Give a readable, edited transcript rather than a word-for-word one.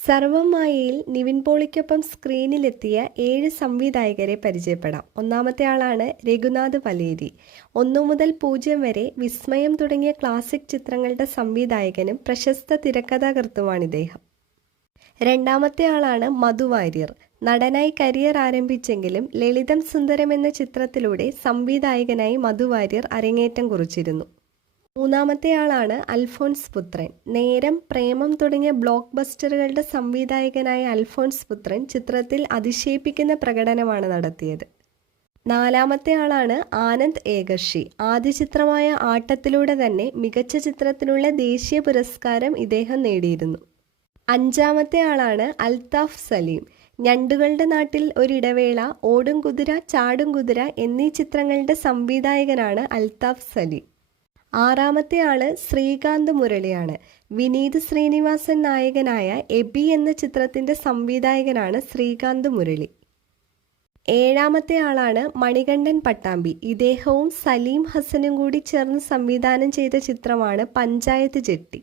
സർവ്വമായയിൽ നിവിൻ പോളിക്കൊപ്പം സ്ക്രീനിലെത്തിയ 7 സംവിധായകരെ പരിചയപ്പെടാം. ഒന്നാമത്തെ ആളാണ് രഘുനാഥ് പലേരി. 1 മുതൽ 0 വരെ വിസ്മയം തുടങ്ങിയ ക്ലാസിക് ചിത്രങ്ങളുടെ സംവിധായകനും പ്രശസ്ത തിരക്കഥാകൃത്തുമാണിദ്ദേഹം. രണ്ടാമത്തെ ആളാണ് മധു വാര്യർ. നടനായി കരിയർ ആരംഭിച്ചെങ്കിലും ലളിതം സുന്ദരം എന്ന ചിത്രത്തിലൂടെ സംവിധായകനായി മധു വാര്യർ അരങ്ങേറ്റം കുറിച്ചിരുന്നു. മൂന്നാമത്തെ ആളാണ് അൽഫോൺസ് പുത്രൻ. നേരം, പ്രേമം തുടങ്ങിയ ബ്ലോക്ക് ബസ്റ്ററുകളുടെ സംവിധായകനായ അൽഫോൺസ് പുത്രൻ ചിത്രത്തിൽ അതിശയിപ്പിക്കുന്ന പ്രകടനമാണ് നടത്തിയത്. നാലാമത്തെ ആളാണ് ആനന്ദ് ഏകർഷി. ആദ്യ ചിത്രമായ ആട്ടത്തിലൂടെ തന്നെ മികച്ച ചിത്രത്തിനുള്ള ദേശീയ പുരസ്കാരം ഇദ്ദേഹം നേടിയിരുന്നു. അഞ്ചാമത്തെ ആളാണ് അൽത്താഫ് സലീം. ഞണ്ടുകളുടെ നാട്ടിൽ ഒരിടവേള, ഓടും കുതിര, ചാടും കുതിര എന്നീ ചിത്രങ്ങളുടെ സംവിധായകനാണ് അൽത്താഫ് സലീം. ആറാമത്തെ ആള് ശ്രീകാന്ത് മുരളിയാണ്. വിനീത് ശ്രീനിവാസൻ നായകനായ എബി എന്ന ചിത്രത്തിന്റെ സംവിധായകനാണ് ശ്രീകാന്ത് മുരളി. ഏഴാമത്തെ ആളാണ് മണികണ്ഠൻ പട്ടാമ്പി. ഇദ്ദേഹവും സലീം ഹസനും കൂടി ചേർന്ന് സംവിധാനം ചെയ്ത ചിത്രമാണ് പഞ്ചായത്ത് ജെട്ടി.